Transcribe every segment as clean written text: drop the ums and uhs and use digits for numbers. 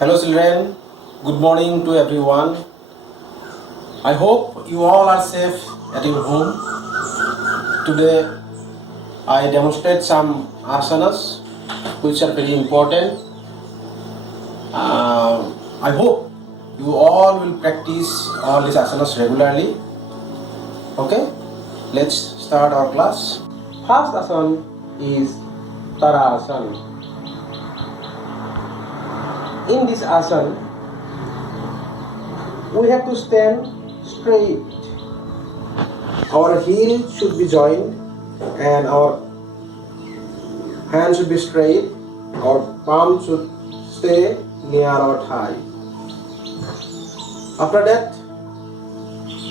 Hello children, good morning to everyone. I hope you all are safe at your home. Today I demonstrate some asanas which are very important. I hope you all will practice all these asanas regularly. Okay, let's start our class. First asana is Tarasana. In this asana, we have to stand straight. Our heel should be joined and our hand should be straight. Our palm should stay near our thigh. After that,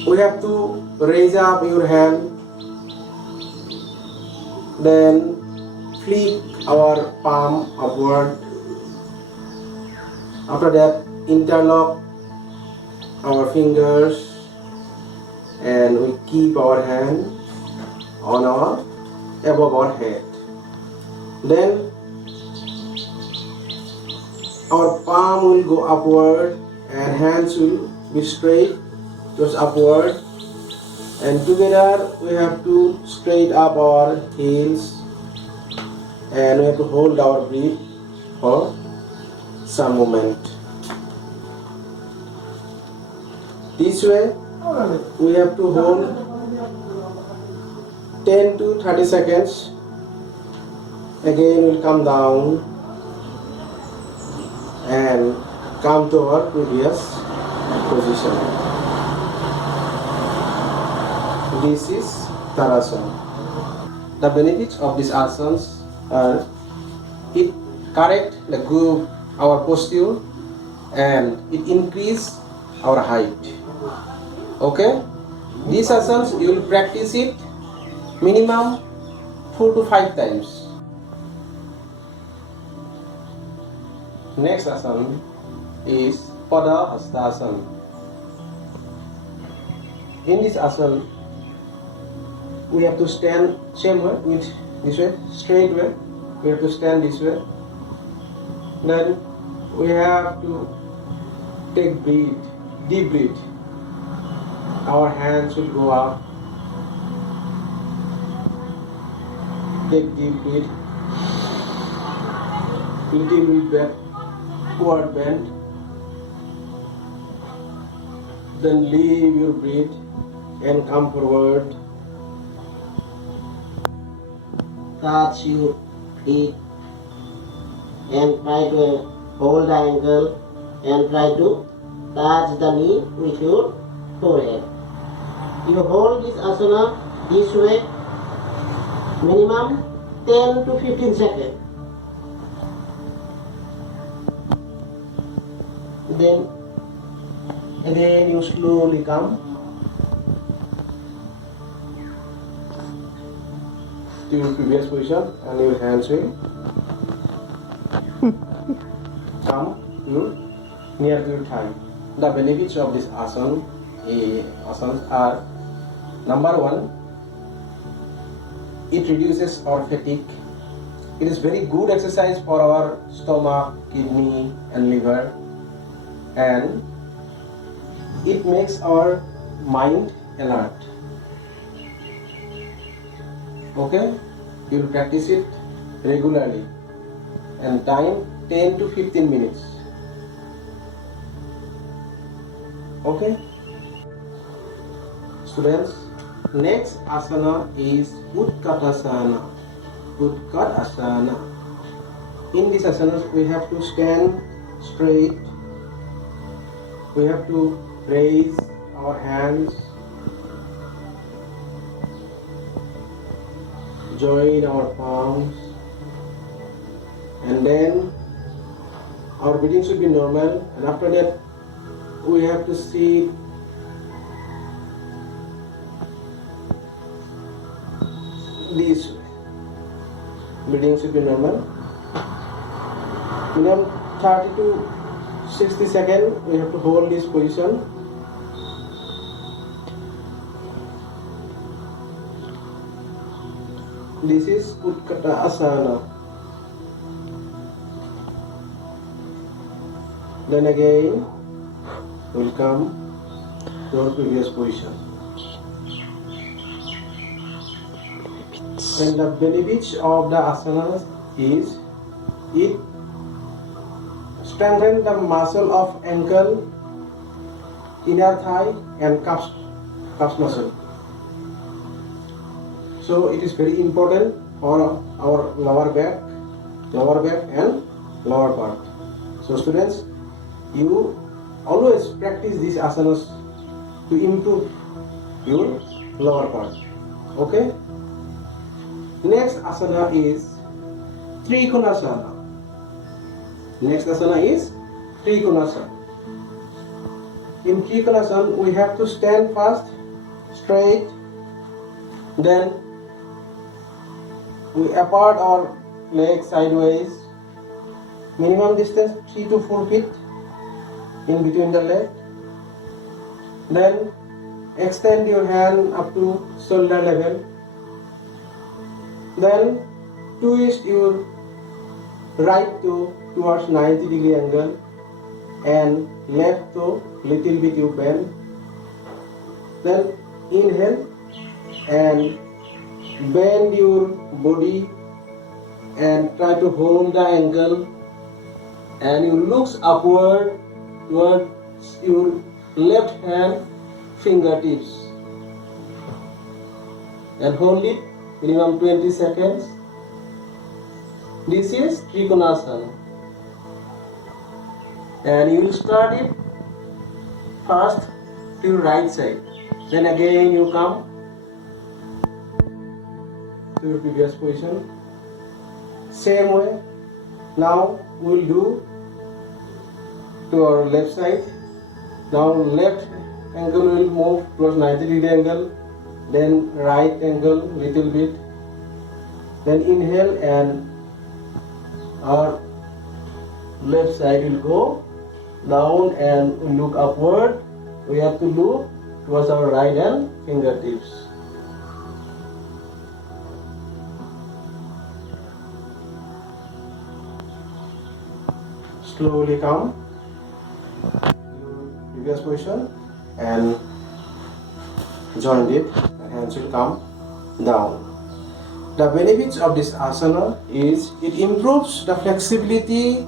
we have to raise up your hand, then flick our palm upward. After that, interlock our fingers and we keep our hand on our above our head. Then our palm will go upward and hands will be straight towards upward, and together we have to straight up our heels and we have to hold our breath for some moment. This way we have to hold 10 to 30 seconds. Again we'll come down and come to our previous position. This is Tarasana. The benefits of these asanas are it correct the group our posture and it increase our height. Okay, these asanas you will practice it minimum 4 to 5 times. Next asana is Pada Hastasana. In this asana, we have to stand same way with this way, straight way. We have to stand this way. Then we have to take breath, deep breath. Our hands will go up. Take deep breath. Little bit back, forward bend. Then leave your breath and come forward. Touch your feet and try to hold the ankle and try to touch the knee with your forehead. You hold this asana this way minimum 10 to 15 seconds. Then Again you slowly come to your previous position and your hands will come near to your thigh. The benefits of this asanas are: number one, it reduces our fatigue. It is very good exercise for our stomach, kidney and liver, and it makes our mind alert. Okay, you will practice it regularly and time 10 to 15 minutes. Okay, students, next asana is Utkatasana. Utkatasana. In this asana we have to stand straight. We have to raise our hands, join our palms, and then our breathing should be normal, and after that we have to sit this way. Breathing should be normal. Minimum 30 to 60 seconds we have to hold this position. This is Utkata Asana. Then again we'll come to our previous position. And the benefits of the asanas is it strengthens the muscle of ankle, inner thigh and calf muscle. So it is very important for our lower back and lower part. So students, you always practice these asanas to improve your lower part. Okay? Next asana is Trikonasana. Next asana is Trikonasana. In Trikonasana, we have to stand first, straight, then we apart our legs sideways, minimum distance 3 to 4 feet in between the leg. Then extend your hand up to shoulder level. Then twist your right toe towards 90-degree angle and left toe little bit you bend. Then inhale and bend your body and try to hold the ankle, and you look upward towards your left hand fingertips and hold it minimum 20 seconds. This is Trikonasana, and you will start it first to your right side, then again you come to your previous position. Same way. Now we will do to our left side. Now left ankle will move towards 90-degree angle, then right angle little bit, then inhale and our left side will go down and look upward. We have to look towards our right hand fingertips. Slowly come to previous position and join it. The hands will come down. The benefits of this asana is it improves the flexibility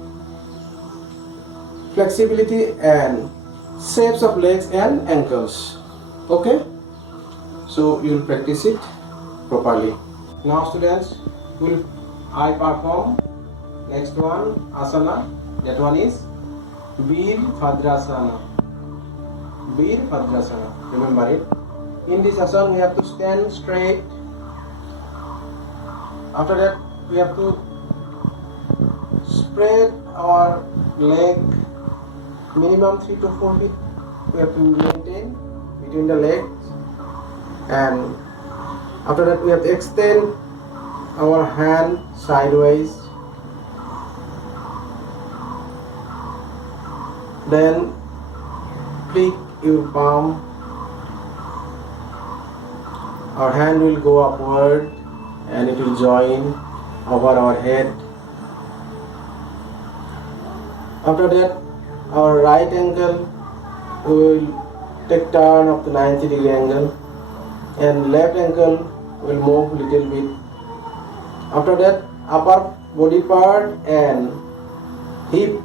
and shapes of legs and ankles. Okay, so you will practice it properly. Now students, I perform next one asana. That one is Virabhadrasana. Virabhadrasana. Remember it. In this asana we have to stand straight. After that we have to spread our leg minimum 3 to 4 feet. We have to maintain between the legs, and after that we have to extend our hand sideways. Then flick your palm. Our hand will go upward and it will join over our head. After that, our right ankle will take turn of the 90-degree angle, and left ankle will move little bit. After that, upper body part and hip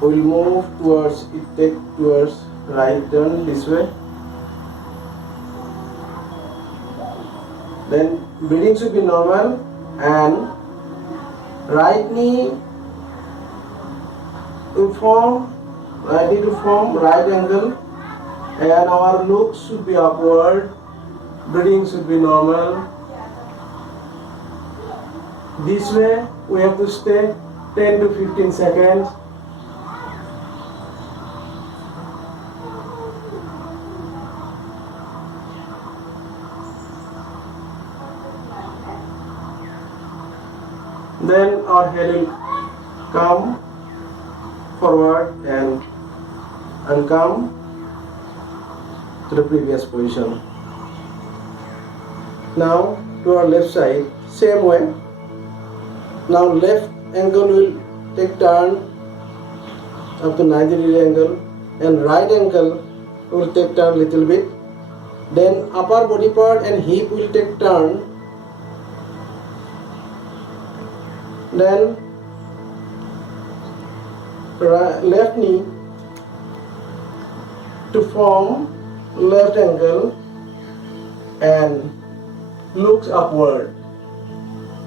will move towards it, take towards right turn this way. Then breathing should be normal, and right knee to form right angle, and our look should be upward. Breathing should be normal. This way we have to stay 10 to 15 seconds. Then our head will come forward and come to the previous position. Now to our left side, same way. Now left ankle will take turn up to 90-degree angle, and right ankle will take turn little bit. Then upper body part and hip will take turn. Then left knee to form left ankle and looks upward.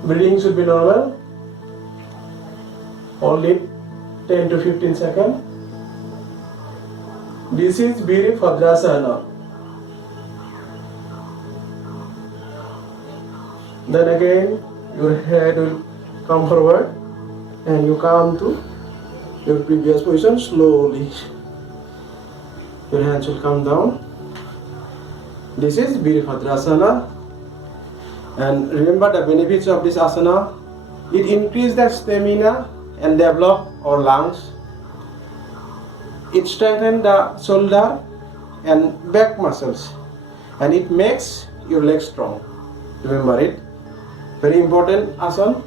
Breathing should be normal. Hold it 10 to 15 seconds. This is Virabhadrasana. Then again your head will come forward and you come to your previous position slowly. Your hands will come down. This is Virabhadrasana. And remember the benefits of this asana. It increases the stamina and develop our lungs. It strengthens the shoulder and back muscles, and it makes your legs strong. Remember it. Very important asana.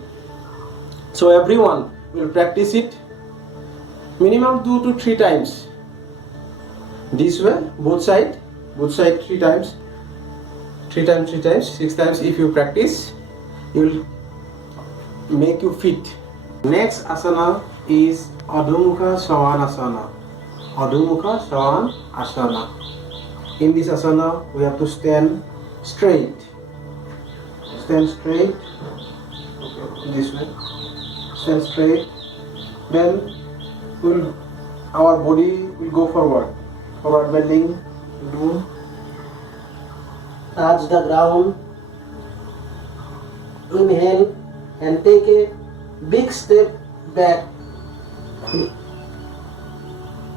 So everyone will practice it minimum 2 to 3 times. This way, both side 3 times. 3 times, 3 times, 6 times. If you practice, it will make you fit. Next asana is Adho Mukha Svanasana. Adho Mukha Svanasana. In this asana, we have to stand straight. Stand straight. Okay, this way. Stand straight. Then our body will go forward. Forward bending. Do. Touch the ground. Inhale and take a big step back.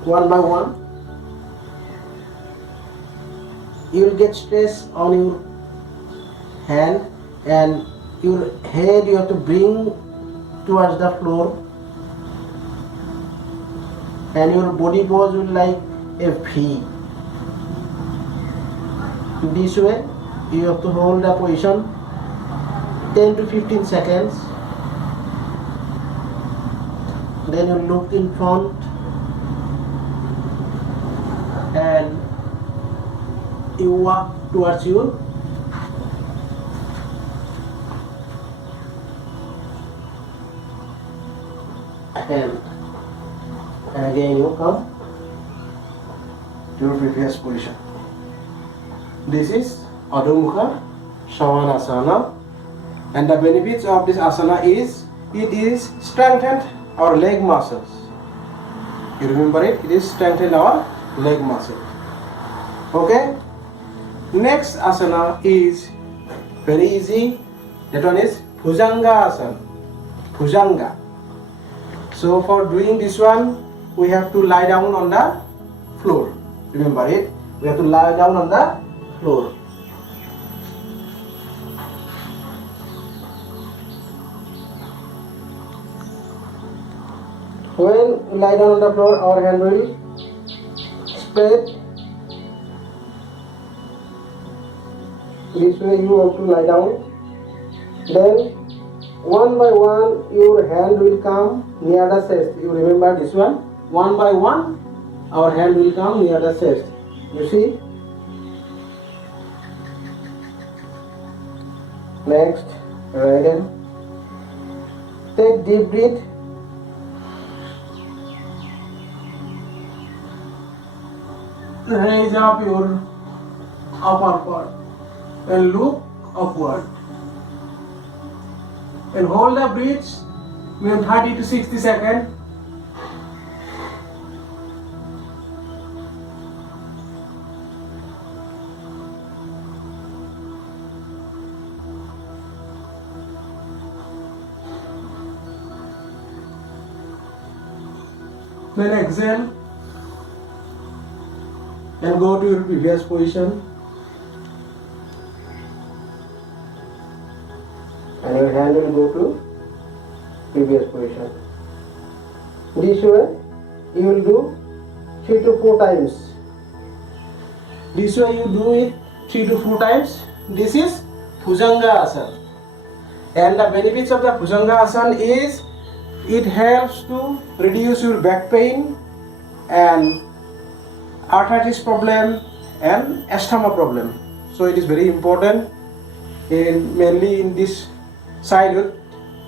One by one. You will get stress on your hand and your head you have to bring towards the floor, and your body pose will like a V. This way you have to hold the position 10 to 15 seconds. Then you look in front and you walk towards your hand, and again you come to your previous position. This is Adho Mukha Svanasana, and the benefits of this asana is it is strengthened our leg muscles. You remember it? It is strengthened our leg muscle. Okay. Next asana is very easy. That one is Bhujanga asana. Bhujanga. So for doing this one, we have to lie down on the floor. Remember it? We have to lie down on the floor. When we lie down on the floor, our hand will spread. This way you have to lie down. Then one by one your hand will come near the chest. You remember this one? One by one our hand will come near the chest. You see? Next, right hand. Take deep breath. Raise up your upper part and look upward. And hold the breath within 30 to 60 seconds. Then exhale and go to your previous position. And your hand will go to previous position. This way you will do 3 to 4 times. This way you do it 3 to 4 times. This is Bhujanga asana. And the benefits of the Bhujanga asana is it helps to reduce your back pain and arthritis problem and asthma problem. So it is very important mainly in this childhood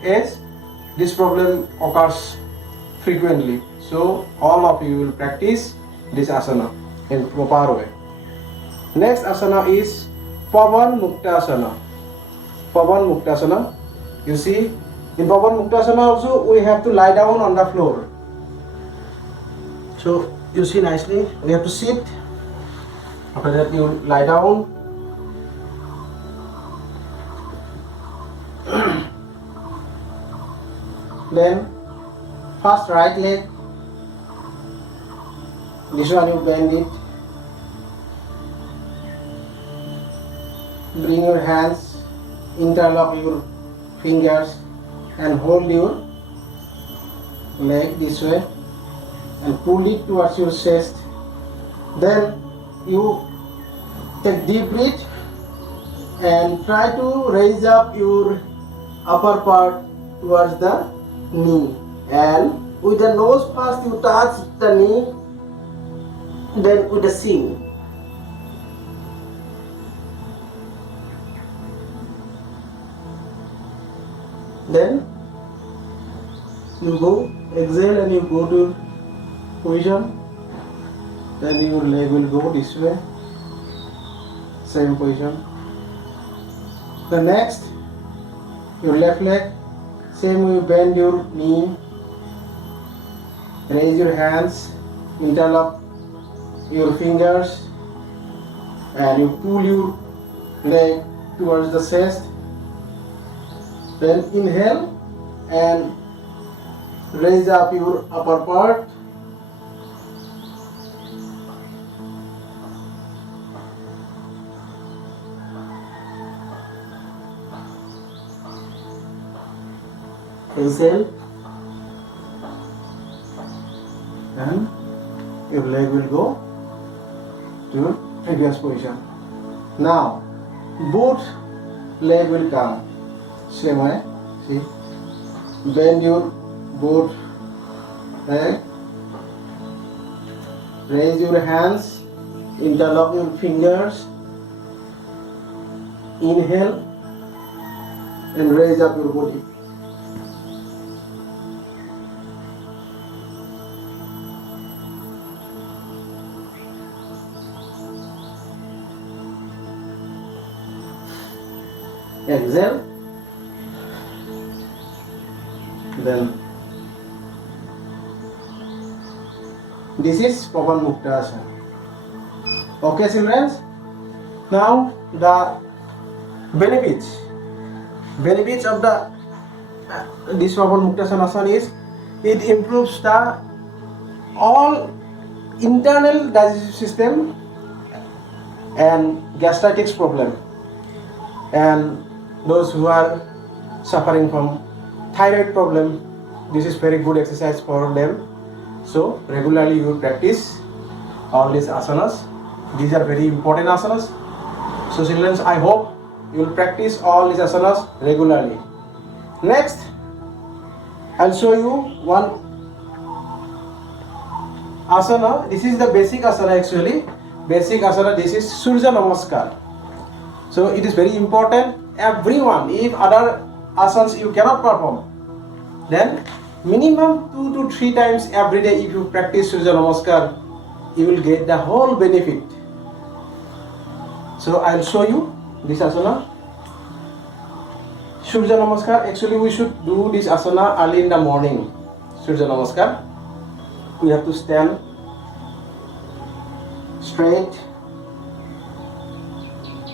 age. This problem occurs frequently. So all of you will practice this asana in proper way. Next asana is Pavan Muktasana. Pavan Muktasana. You see, in Pavan Muktasana also we have to lie down on the floor. So you see nicely, we have to sit. After that you lie down. Then first right leg. This one you bend it. Bring your hands, interlock your fingers and hold your leg this way and pull it towards your chest. Then you take deep breath and try to raise up your upper part towards the knee, and with the nose first you touch the knee, then with the chin. Then you go, exhale and you go to position. Then your leg will go this way, same position. The next, your left leg, same way, bend your knee, raise your hands, interlock your fingers and you pull your leg towards the chest. Then inhale and raise up your upper part. Exhale and your leg will go to previous position. Now both leg will come same way. See, bend your both leg, raise your hands, interlock your fingers, inhale and raise up your body. Exhale. Then this is Pavan Muktasana. Okay, children. Now the benefits of the this Pavan Muktasana asana is it improves the all internal digestive system and gastritis problem, and those who are suffering from thyroid problem, this is very good exercise for them. So regularly you practice all these asanas. These are very important asanas. So children, I hope you will practice all these asanas regularly. Next, I'll show you one asana. This is the basic asana actually. Basic asana, this is Surya Namaskar. So it is very important. Everyone, if other asanas you cannot perform, then minimum 2 to 3 times every day if you practice Surya Namaskar, you will get the whole benefit. So I'll show you this asana. Surya Namaskar, actually we should do this asana early in the morning. Surya Namaskar, we have to stand straight.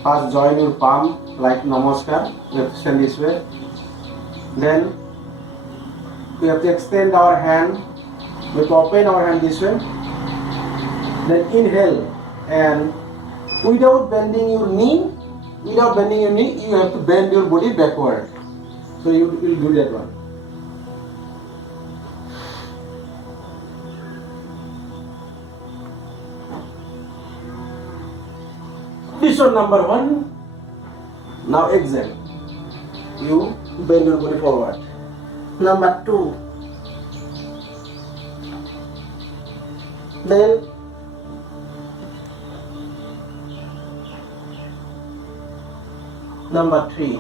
First join your palm like Namaskar. We have to stand this way. Then we have to extend our hand. We have to open our hand this way. Then inhale and without bending your knee, you have to bend your body backward. So you will do that one. This one number 1. Now exhale. You bend your body forward. Number 2. Then number 3,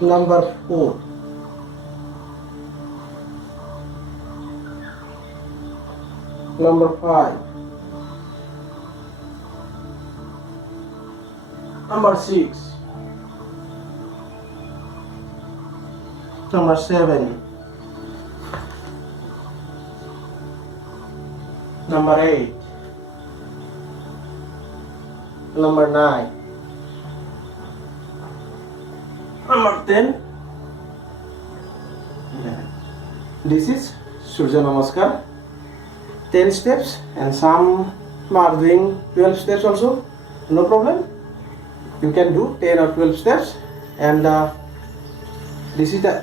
number 4, number 5, number 6, number 7, number 8, number 9, number 10, 11. This is Surya Namaskar. 10 steps, and some are doing 12 steps also. No problem. You can do 10 or 12 steps, and this is the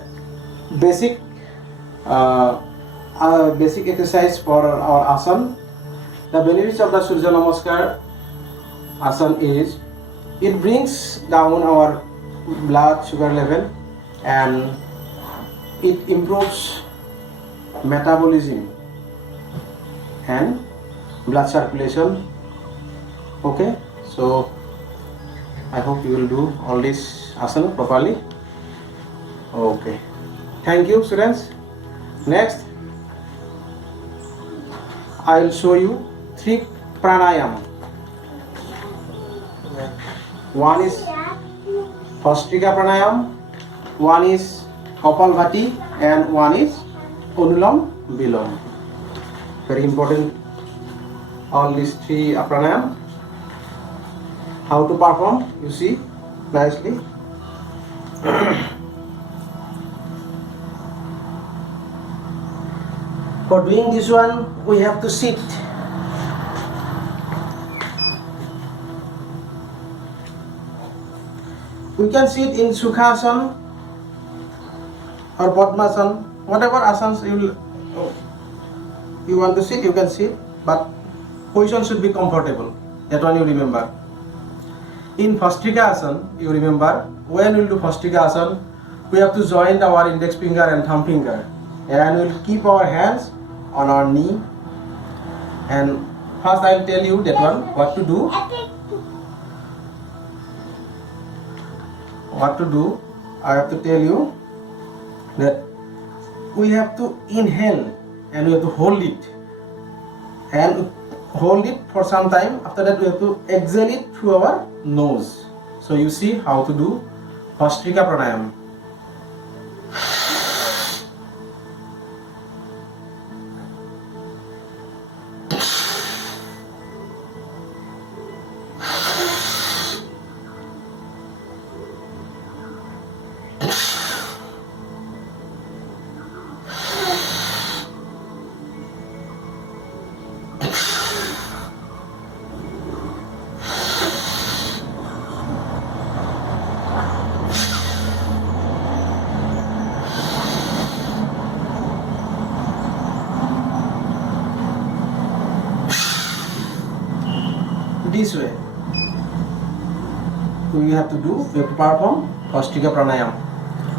basic basic exercise for our asana. The benefits of the Surya Namaskar asana is it brings down our blood sugar level, and it improves metabolism and blood circulation. Okay, so I hope you will do all this asana properly. Okay, thank you students. Next, I will show you 3 pranayam. One is Bhastrika pranayam, one is Kapalbhati, and one is Anulom Vilom. Very important, all these 3 pranayam. How to perform, you see nicely. For doing this one, we have to sit. We can sit in Sukhasana or Padmasana, whatever asanas you want to sit, you can sit, but position should be comfortable. That one you remember. In Bhastrika asana, you remember, when we'll do Bhastrika asana, we have to join our index finger and thumb finger, and we'll keep our hands on our knee. And first I will tell you that one, what to do. What to do, I have to tell you that we have to inhale and we have to hold it, and hold it for some time. After that we have to exhale it through our nose. So you see how to do Bhastrika pranayam. This way we have to do, we have to perform Bhastrika pranayam.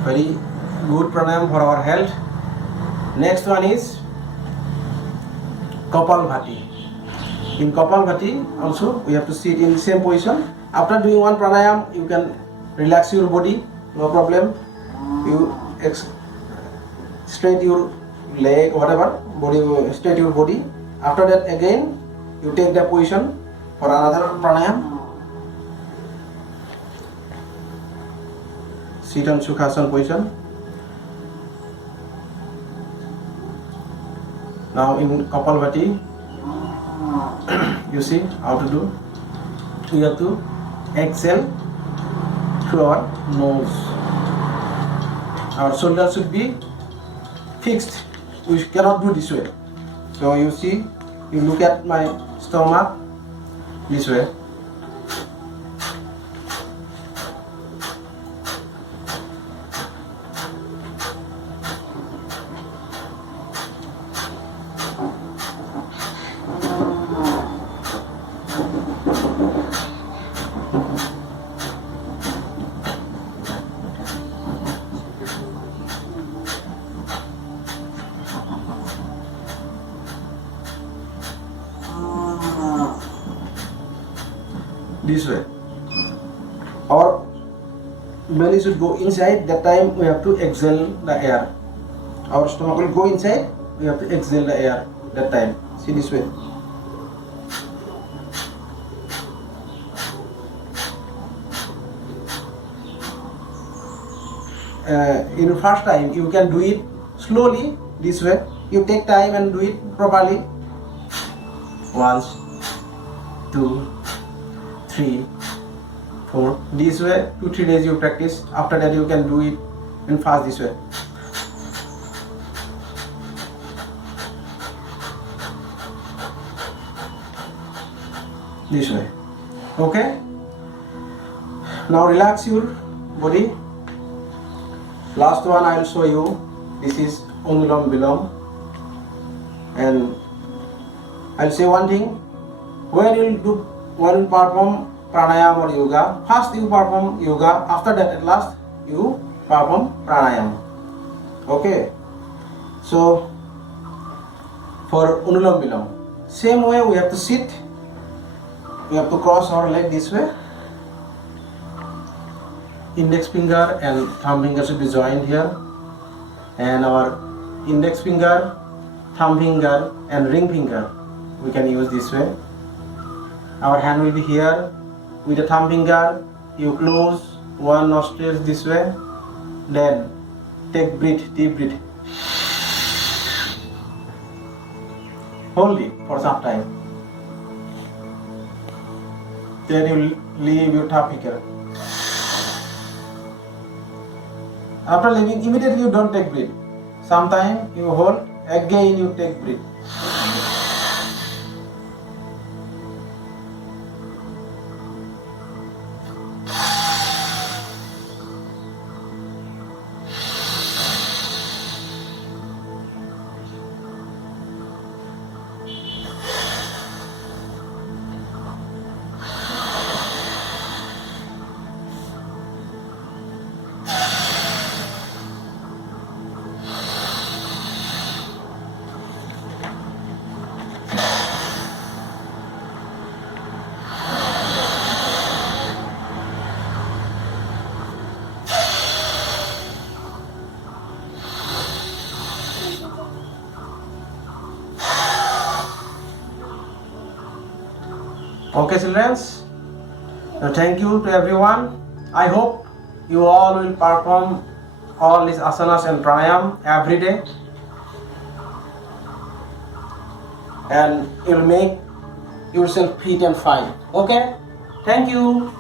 Very good pranayam for our health. Next one is Kapalbhati. In Kapalbhati also we have to sit in the same position. After doing one pranayam, you can relax your body, no problem. You straight your leg, whatever body, straight your body. After that again you take the position for another pranayam. Sit on Sukhasana position. Now in Kapalbhati, you see how to do. We have to exhale through our nose. Our shoulder should be fixed. We cannot do this way. So you see, you look at my stomach this way. this way. Our belly should go inside. That time we have to exhale the air. Our stomach will go inside. We have to exhale the air. That time. See this way. In first time you can do it slowly this way. You take time and do it properly. 1, 2, 3, 4. This way 2-3 days you practice. After that you can do it in fast this way. This way. Okay. Now relax your body. Last one I will show you. This is Anulom Vilom. And I'll say one thing. When you perform pranayama or yoga, first you perform yoga. After that, at last you perform pranayama. Okay. So for Anulom Vilom, same way we have to sit. We have to cross our leg this way. Index finger and thumb finger should be joined here, and our index finger, thumb finger and ring finger we can use this way. Our hand will be here. With the thumb finger you close one nostril this way, then take breath, deep breath. Hold it for some time. Then you leave your thumb finger. After leaving, immediately you don't take breath. Sometimes you hold, again you take breath. Okay, children. Thank you to everyone. I hope you all will perform all these asanas and pranayam every day, and you'll make yourself fit and fine. Okay? Thank you.